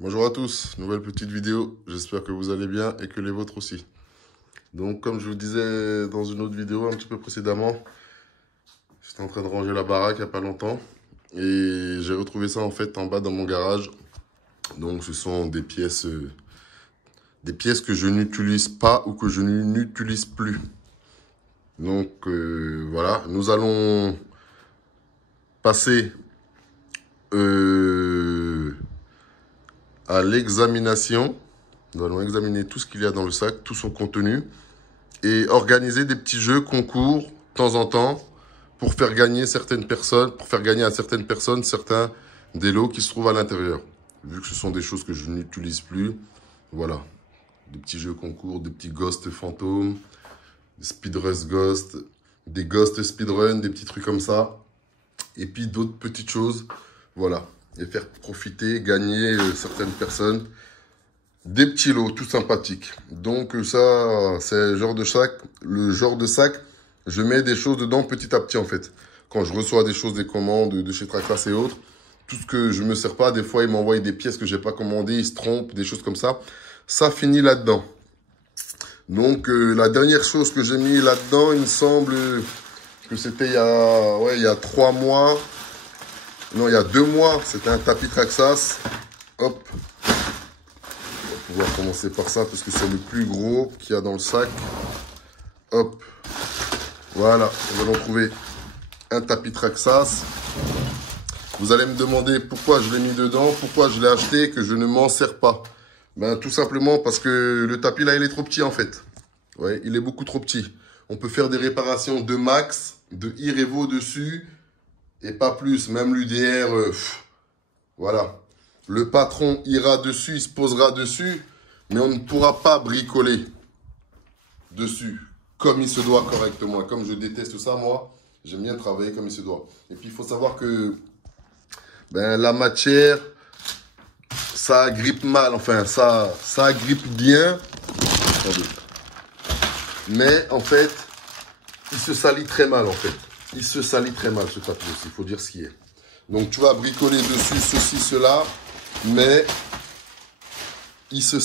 Bonjour à tous, nouvelle petite vidéo, j'espère que vous allez bien et que les vôtres aussi. Donc comme je vous disais dans une autre vidéo un petit peu précédemment, j'étais en train de ranger la baraque il n'y a pas longtemps et j'ai retrouvé ça en fait en bas dans mon garage. Donc ce sont des pièces que je n'utilise pas ou que je n'utilise plus. Donc voilà, nous allons passer à l'examination. Nous allons examiner tout ce qu'il y a dans le sac, tout son contenu, et organiser des petits jeux concours de temps en temps pour faire gagner certaines personnes, pour faire gagner à certaines personnes certains des lots qui se trouvent à l'intérieur. Vu que ce sont des choses que je n'utilise plus, voilà. Des petits jeux concours, des petits ghosts fantômes, des speedrush ghosts, des ghosts speedrun, des petits trucs comme ça. Et puis d'autres petites choses, voilà. Et faire profiter, gagner certaines personnes des petits lots tout sympathiques. Donc ça, c'est le genre de sac, je mets des choses dedans petit à petit en fait. Quand je reçois des choses, des commandes de chez Traclass et autres, tout ce que je me sers pas, des fois ils m'envoient des pièces que j'ai pas commandées, ils se trompent, des choses comme ça. Ça finit là-dedans. Donc la dernière chose que j'ai mis là-dedans, il me semble que c'était il y a 3 mois. Non, il y a 2 mois, c'était un tapis Traxxas. Hop. On va pouvoir commencer par ça parce que c'est le plus gros qu'il y a dans le sac. Hop. Voilà, nous allons trouver un tapis Traxxas. Vous allez me demander pourquoi je l'ai mis dedans, pourquoi je l'ai acheté et que je ne m'en sers pas. Ben, tout simplement parce que le tapis là, il est trop petit en fait. Ouais, il est beaucoup trop petit. On peut faire des réparations de max, de Irevo dessus et pas plus. Même l'UDR, voilà. Le patron ira dessus, il se posera dessus, mais on ne pourra pas bricoler dessus comme il se doit correctement. Comme je déteste ça, moi, j'aime bien travailler comme il se doit. Et puis, il faut savoir que la matière, ça agrippe mal. Enfin, ça agrippe bien. Attendez. Mais, en fait, il se salit très mal, en fait. Il se salit très mal, ce tapis aussi. Il faut dire ce qui est. Donc, tu vas bricoler dessus ceci, cela. Mais il se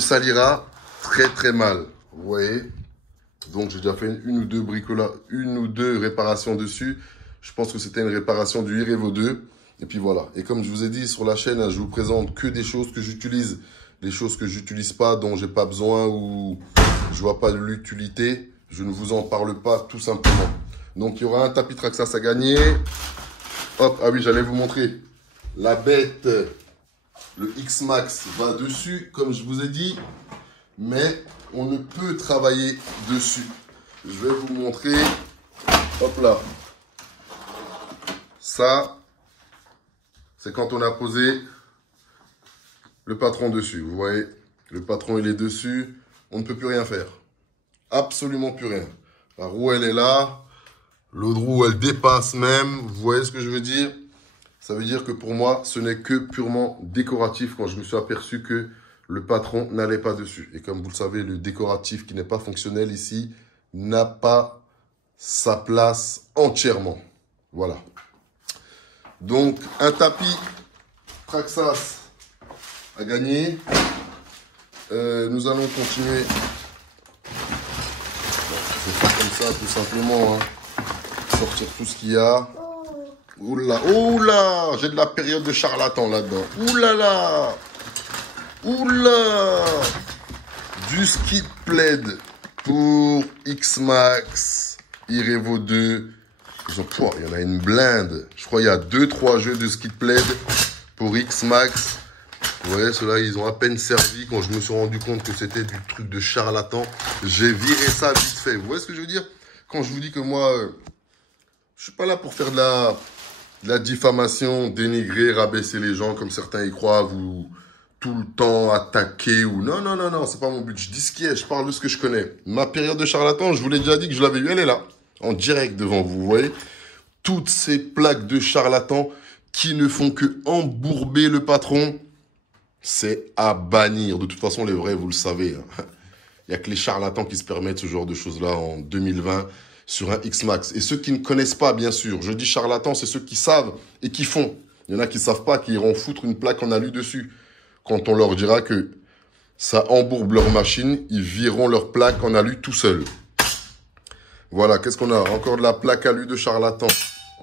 salira très très mal. Vous voyez? Donc j'ai déjà fait une ou deux réparations dessus. Je pense que c'était une réparation du Irevo 2. Et puis voilà. Et comme je vous ai dit sur la chaîne, je vous présente que des choses que j'utilise. Les choses que j'utilise pas, dont j'ai pas besoin ou je vois pas de l'utilité. Je ne vous en parle pas tout simplement. Donc il y aura un tapis Traxxas à gagner. Hop, ah oui, j'allais vous montrer. La bête... Le X-Max va dessus, comme je vous ai dit, mais on ne peut travailler dessus. Je vais vous montrer. Hop là. Ça, c'est quand on a posé le patron dessus. Vous voyez, le patron, il est dessus. On ne peut plus rien faire. Absolument plus rien. La roue, elle est là. L'autre roue, elle dépasse même. Vous voyez ce que je veux dire ? Ça veut dire que pour moi, ce n'est que purement décoratif quand je me suis aperçu que le patron n'allait pas dessus. Et comme vous le savez, le décoratif qui n'est pas fonctionnel ici n'a pas sa place entièrement. Voilà. Donc, un tapis Traxxas à gagner. Nous allons continuer. Je vais faire comme ça, tout simplement. Hein. Sortir tout ce qu'il y a. Oula, oula, j'ai de la période de charlatan là-dedans. Oulala, oula, du skid plaid pour X-Max, Irevo 2. Il y en a une blinde. Je crois qu'il y a 2-3 jeux de skid plaid pour X-Max. Vous voyez, ceux-là, ils ont à peine servi. Quand je me suis rendu compte que c'était du truc de charlatan, j'ai viré ça vite fait. Vous voyez ce que je veux dire? Quand je vous dis que moi, je suis pas là pour faire de la diffamation, dénigrer, rabaisser les gens comme certains y croient, ou tout le temps attaquer ou non, c'est pas mon but. Je dis ce qui est, je parle de ce que je connais. Ma période de charlatan, je vous l'ai déjà dit que je l'avais eu, elle est là, en direct devant vous, vous voyez. Toutes ces plaques de charlatans qui ne font que embourber le patron, c'est à bannir. De toute façon, les vrais, vous le savez. Hein. Il n'y a que les charlatans qui se permettent ce genre de choses-là en 2020. Sur un X-Max. Et ceux qui ne connaissent pas, bien sûr, je dis charlatans, c'est ceux qui savent et qui font. Il y en a qui ne savent pas, qui iront foutre une plaque en alu dessus. quand on leur dira que ça embourbe leur machine, ils vireront leur plaque en alu tout seul. Voilà, qu'est-ce qu'on a? Encore de la plaque alu de charlatan.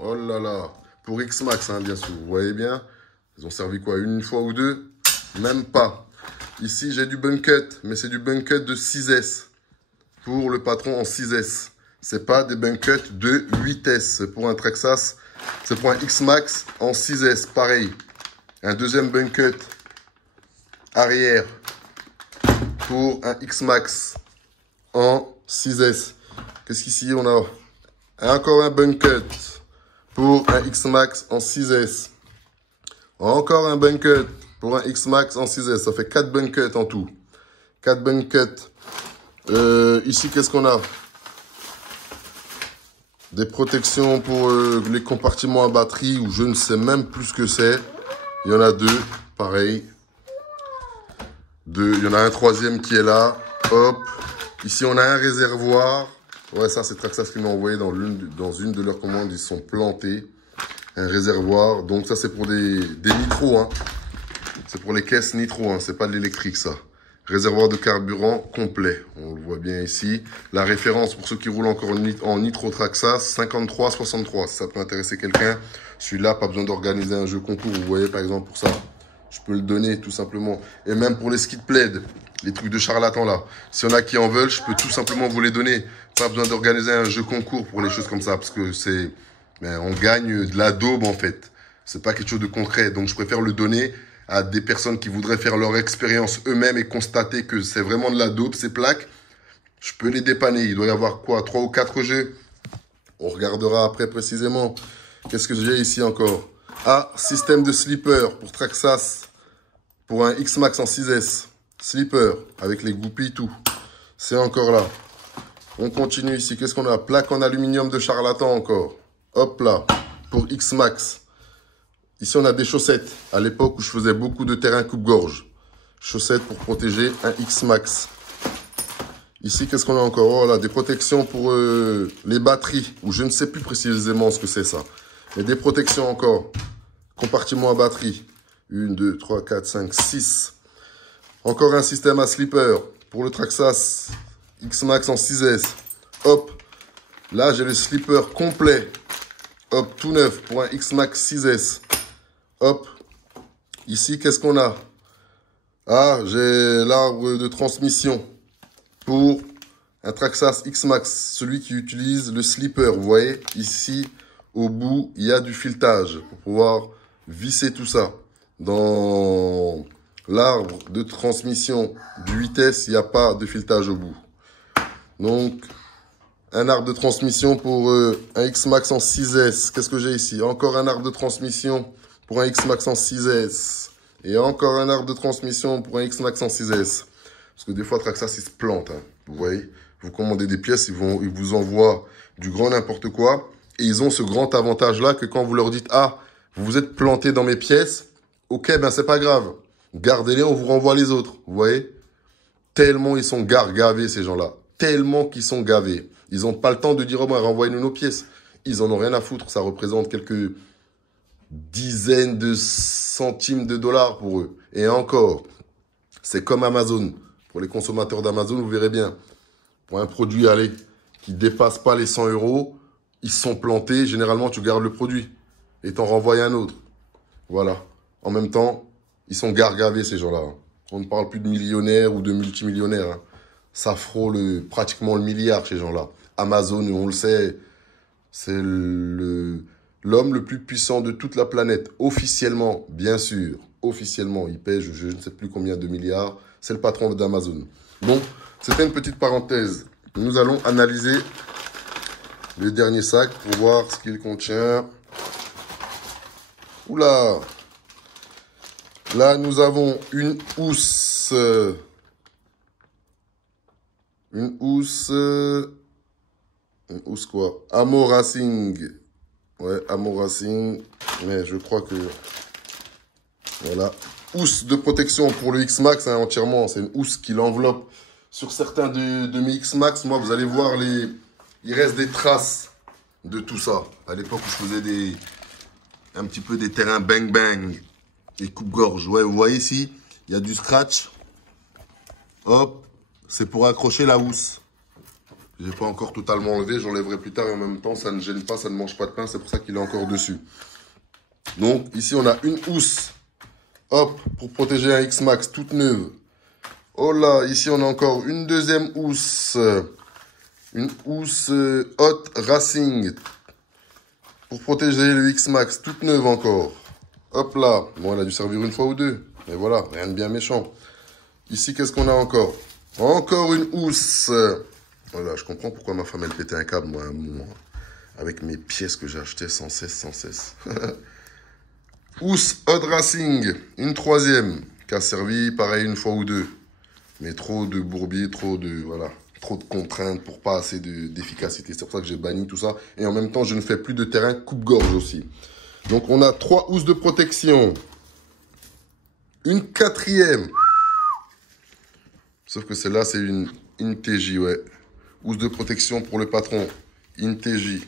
Oh là là. Pour X-Max, hein, bien sûr. Vous voyez bien? Ils ont servi quoi? Une fois ou deux? Même pas. Ici, j'ai du Buncut, mais c'est du Buncut de 6S. Pour le patron en 6S. C'est pas des Buncut de 8S. C'est pour un Traxxas. C'est pour un X-Max en 6S. Pareil. Un deuxième Buncut arrière pour un X-Max en 6S. Qu'est-ce qu'ici on a? Encore un Buncut pour un X-Max en 6S. Encore un Buncut pour un X-Max en 6S. Ça fait 4 Buncut en tout. 4 Buncut. Ici, qu'est-ce qu'on a? Des protections pour les compartiments à batterie, ou je ne sais même plus ce que c'est. Il y en a deux, pareil. Deux. Il y en a un troisième qui est là. Hop. Ici, on a un réservoir. Ouais, ça, c'est Traxxas qui m'a envoyé dans une de leurs commandes. Ils sont plantés. Un réservoir. Donc, ça, c'est pour des nitros. Hein. C'est pour les caisses nitro. Hein. C'est pas de l'électrique, ça. Réservoir de carburant complet. On le voit bien ici. La référence pour ceux qui roulent encore en nitro Traxxas, 5363. Si ça peut intéresser quelqu'un, celui-là, pas besoin d'organiser un jeu concours. Vous voyez, par exemple, pour ça, je peux le donner tout simplement. Et même pour les skid plaids, les trucs de charlatan là. S'il y en a qui en veulent, je peux tout simplement vous les donner. Pas besoin d'organiser un jeu concours pour les choses comme ça, parce que c'est, on gagne de la daube en fait. C'est pas quelque chose de concret. Donc je préfère le donner à des personnes qui voudraient faire leur expérience eux-mêmes et constater que c'est vraiment de la dope, ces plaques. Je peux les dépanner. Il doit y avoir quoi? 3 ou 4 jeux. On regardera après précisément. Qu'est-ce que j'ai ici encore? Ah, système de slipper pour Traxxas. Pour un X-Max en 6S. Slipper avec les goupilles, tout. C'est encore là. On continue ici. Qu'est-ce qu'on a? Plaque en aluminium de charlatan encore. Hop là. Pour X-Max. Ici, on a des chaussettes. À l'époque où je faisais beaucoup de terrain coupe-gorge. Chaussettes pour protéger un X-Max. Ici, qu'est-ce qu'on a encore? Oh là, des protections pour les batteries. Ou je ne sais plus précisément ce que c'est ça. Mais des protections encore. Compartiment à batterie. 1, 2, 3, 4, 5, 6. Encore un système à slipper. Pour le Traxxas X-Max en 6S. Hop. Là, j'ai le slipper complet. Hop, tout neuf pour un X-Max 6S. Hop. Ici, qu'est-ce qu'on a? Ah, j'ai l'arbre de transmission pour un Traxxas X-Max, celui qui utilise le slipper. Vous voyez, ici, au bout, il y a du filetage pour pouvoir visser tout ça. Dans l'arbre de transmission du 8S, il n'y a pas de filetage au bout. Donc, un arbre de transmission pour un X-Max en 6S. Qu'est-ce que j'ai ici? Encore un arbre de transmission pour un X-Max en 6S. Et encore un arbre de transmission pour un X-Max en 6S. Parce que des fois, Traxxas, ils se plantent. Hein. Vous voyez? Vous commandez des pièces, ils vous envoient du grand n'importe quoi. Et ils ont ce grand avantage-là que quand vous leur dites « Ah, vous vous êtes planté dans mes pièces. Ok, ben c'est pas grave. Gardez-les, on vous renvoie les autres. » Vous voyez? Tellement ils sont gavés, ces gens-là. Tellement qu'ils sont gavés. Ils n'ont pas le temps de dire « Oh, ben, renvoyez-nous nos pièces. » Ils en ont rien à foutre. Ça représente quelques dizaines de centimes de dollars pour eux. Et encore, c'est comme Amazon. Pour les consommateurs d'Amazon, vous verrez bien. Pour un produit, allez, qui dépasse pas les 100 €, ils sont plantés. Généralement, tu gardes le produit et t'en renvoies un autre. Voilà. En même temps, ils sont gavés, ces gens-là. On ne parle plus de millionnaires ou de multimillionnaires. Hein. Ça frôle pratiquement le milliard, ces gens-là. Amazon, on le sait, c'est l'homme le plus puissant de toute la planète. Officiellement, bien sûr. Officiellement, il pèse, je ne sais plus combien de milliards. C'est le patron d'Amazon. Bon, c'était une petite parenthèse. Nous allons analyser le dernier sac pour voir ce qu'il contient. Oula! Là, nous avons une housse. Une housse quoi? Amo Racing. Ouais, Amo Racing. Mais je crois que... Voilà. Housse de protection pour le X-Max, hein, entièrement. C'est une housse qui l'enveloppe. Sur certains de mes X-Max, moi, vous allez voir, il reste des traces de tout ça. À l'époque où je faisais un petit peu des terrains bang-bang. Et coupe-gorge. Ouais, vous voyez ici, Il y a du scratch. Hop, c'est pour accrocher la housse. Je n'ai pas encore totalement enlevé, j'enlèverai plus tard et en même temps, ça ne gêne pas, ça ne mange pas de pain, c'est pour ça qu'il est encore dessus. Donc, ici, on a une housse. Hop, pour protéger un X-Max toute neuve. Oh là, ici, on a encore une deuxième housse. Une housse Hot Racing. Pour protéger le X-Max toute neuve encore. Hop là, bon, elle a dû servir une fois ou deux. Mais voilà, rien de bien méchant. Ici, qu'est-ce qu'on a encore? Encore une housse. Voilà, je comprends pourquoi ma femme, elle pétait un câble, moi, à un moment. Avec mes pièces que j'ai achetées sans cesse. Housse Hot Racing. Une troisième. Qui a servi, pareil, une fois ou deux. Mais trop de bourbiers, trop de contraintes pour pas assez d'efficacité. C'est pour ça que j'ai banni tout ça. Et en même temps, je ne fais plus de terrain coupe-gorge aussi. Donc, on a 3 housses de protection. Une quatrième. Sauf que celle-là, c'est une INTEJ, ouais. Housse de protection pour le patron. INTEJ.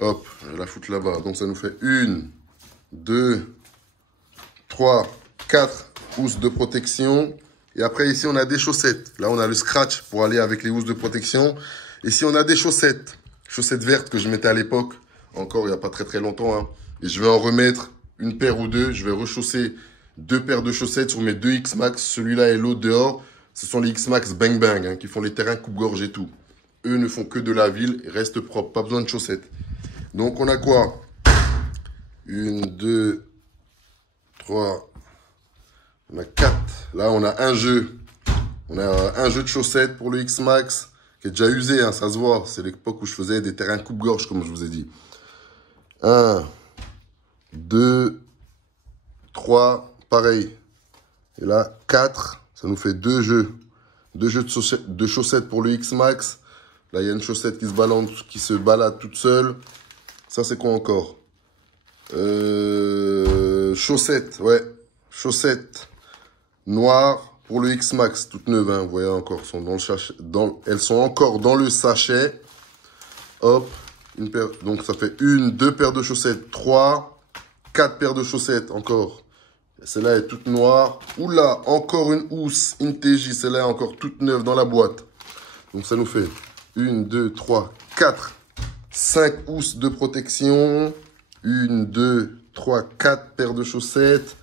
Hop, je vais la foutre là-bas. Donc, ça nous fait 1, 2, 3, 4 housses de protection. Et après, ici, on a des chaussettes. Là, on a le scratch pour aller avec les housses de protection. Ici, on a des chaussettes. Chaussettes vertes que je mettais à l'époque. Encore, il n'y a pas très longtemps. Hein. Et je vais en remettre une paire ou deux. Je vais rechausser 2 paires de chaussettes sur mes 2 X-Max. Celui-là et l'autre dehors. Ce sont les X-Max Bang Bang hein, qui font les terrains coupe-gorge et tout. Eux ne font que de la ville et restent propres. Pas besoin de chaussettes. Donc, on a quoi? 1, 2, 3... On a 4. Là, on a un jeu. On a un jeu de chaussettes pour le X-Max qui est déjà usé, hein, ça se voit. C'est l'époque où je faisais des terrains coupe-gorge, comme je vous ai dit. 1, 2, 3, pareil. Et là, 4. Ça nous fait 2 jeux. 2 jeux de chaussettes pour le X-Max. Là, il y a une chaussette qui se balade toute seule. Ça, c'est quoi encore? Chaussettes, ouais. Chaussettes. Noir pour le X-Max, toute neuve, hein, vous voyez encore, sont dans le sachet, elles sont encore dans le sachet. Hop, une paire, donc ça fait 1, 2 paires de chaussettes, 3, 4 paires de chaussettes encore. Celle-là est toute noire. Oula, encore une housse INTEJ, celle-là est encore toute neuve dans la boîte. Donc ça nous fait 1, 2, 3, 4, 5 housses de protection. 1, 2, 3, 4 paires de chaussettes.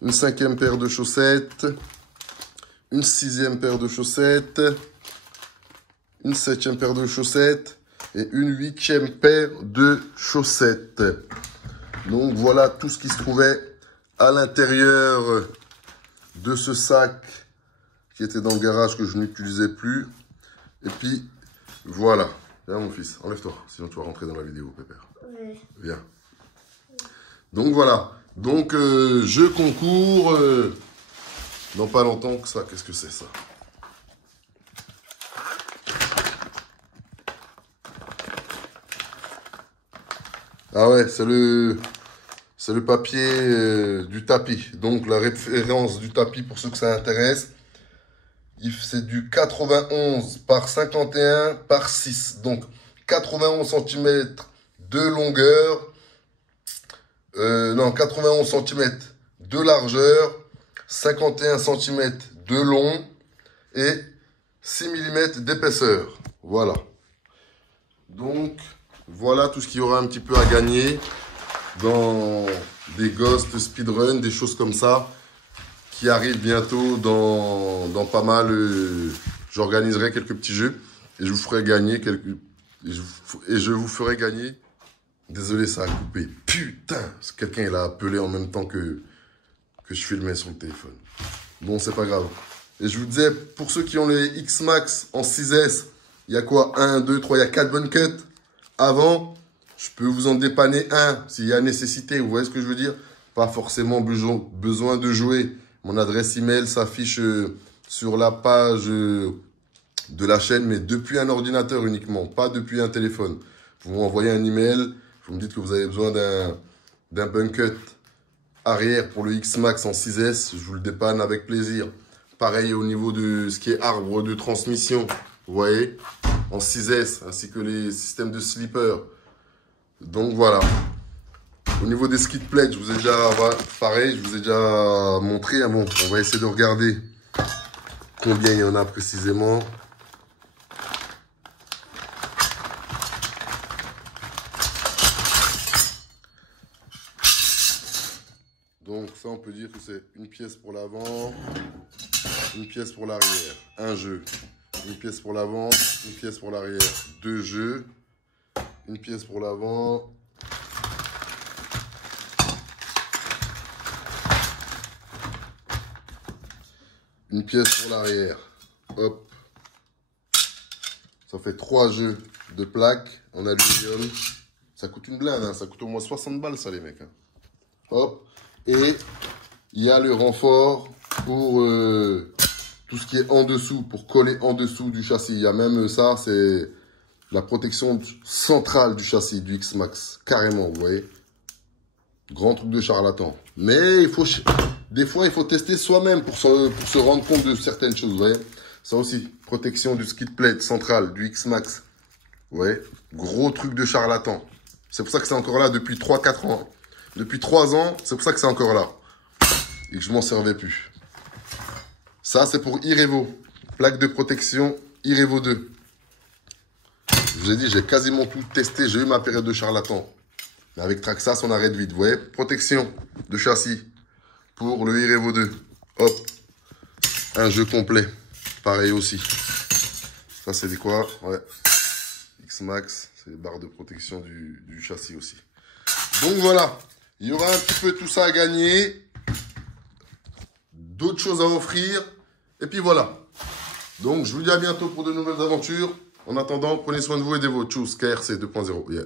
Une 5e paire de chaussettes, une 6e paire de chaussettes, une 7e paire de chaussettes et une 8e paire de chaussettes. Donc voilà tout ce qui se trouvait à l'intérieur de ce sac qui était dans le garage que je n'utilisais plus. Et puis voilà. Viens mon fils, enlève-toi, sinon tu vas rentrer dans la vidéo, pépère. Oui. Viens. Donc voilà. Donc, jeu concours, dans pas longtemps que ça. Qu'est-ce que c'est ça? Ah ouais, c'est le papier du tapis. Donc, la référence du tapis, pour ceux que ça intéresse, c'est du 91 par 51 par 6. Donc, 91 cm de longueur. Non, 91 cm de largeur, 51 cm de long et 6 mm d'épaisseur. Voilà. Donc, voilà tout ce qu'il y aura un petit peu à gagner dans des Ghost Speedrun, des choses comme ça, qui arrivent bientôt dans pas mal. J'organiserai quelques petits jeux et je vous ferai gagner je vous ferai gagner. Désolé, ça a coupé. Putain, quelqu'un il a appelé en même temps que je filmais sur le téléphone. Bon, c'est pas grave. Et je vous disais, pour ceux qui ont les X-Max en 6S, il y a quoi? 1, 2, 3, il y a 4 bonnes cuts. Avant, je peux vous en dépanner un s'il y a nécessité. Vous voyez ce que je veux dire? Pas forcément besoin de jouer. Mon adresse email s'affiche sur la page de la chaîne, mais depuis un ordinateur uniquement, pas depuis un téléphone. Vous m'envoyez un email. Vous me dites que vous avez besoin d'un buncut arrière pour le X-Max en 6S. Je vous le dépanne avec plaisir. Pareil au niveau de ce qui est arbre de transmission. Vous voyez, en 6S, ainsi que les systèmes de slipper. Donc voilà. Au niveau des skid plates, je vous ai déjà, voilà, pareil, je vous ai déjà montré. Bon, on va essayer de regarder combien il y en a précisément. Donc ça, on peut dire que c'est une pièce pour l'avant, une pièce pour l'arrière, un jeu. Une pièce pour l'avant, une pièce pour l'arrière, deux jeux. Une pièce pour l'avant. Une pièce pour l'arrière. Hop. Ça fait 3 jeux de plaques en aluminium. Ça coûte une blinde, hein. Ça coûte au moins 60 balles, ça, les mecs. Hein. Hop. Et il y a le renfort pour tout ce qui est en dessous, pour coller en dessous du châssis. Il y a même ça, c'est la protection centrale du châssis, du X-Max. Carrément, vous voyez. Grand truc de charlatan. Mais il faut, des fois, il faut tester soi-même pour se rendre compte de certaines choses, vous voyez. Ça aussi, protection du skid plate central, du X-Max. Vous voyez, gros truc de charlatan. C'est pour ça que c'est encore là depuis 3-4 ans. Depuis 3 ans, c'est pour ça que c'est encore là. Et que je m'en servais plus. Ça, c'est pour Irevo. Plaque de protection Irevo 2. Je vous ai dit, j'ai quasiment tout testé. J'ai eu ma période de charlatan. Mais avec Traxxas, on arrête vite. Vous voyez, protection de châssis pour le Irevo 2. Hop. Un jeu complet. Pareil aussi. Ça, c'est des quoi? Ouais. X-Max. C'est les barres de protection du châssis aussi. Donc voilà. Il y aura un petit peu tout ça à gagner. D'autres choses à offrir. Et puis voilà. Donc, je vous dis à bientôt pour de nouvelles aventures. En attendant, prenez soin de vous et des vôtres. Tchuss, KRC 2.0. Yeah.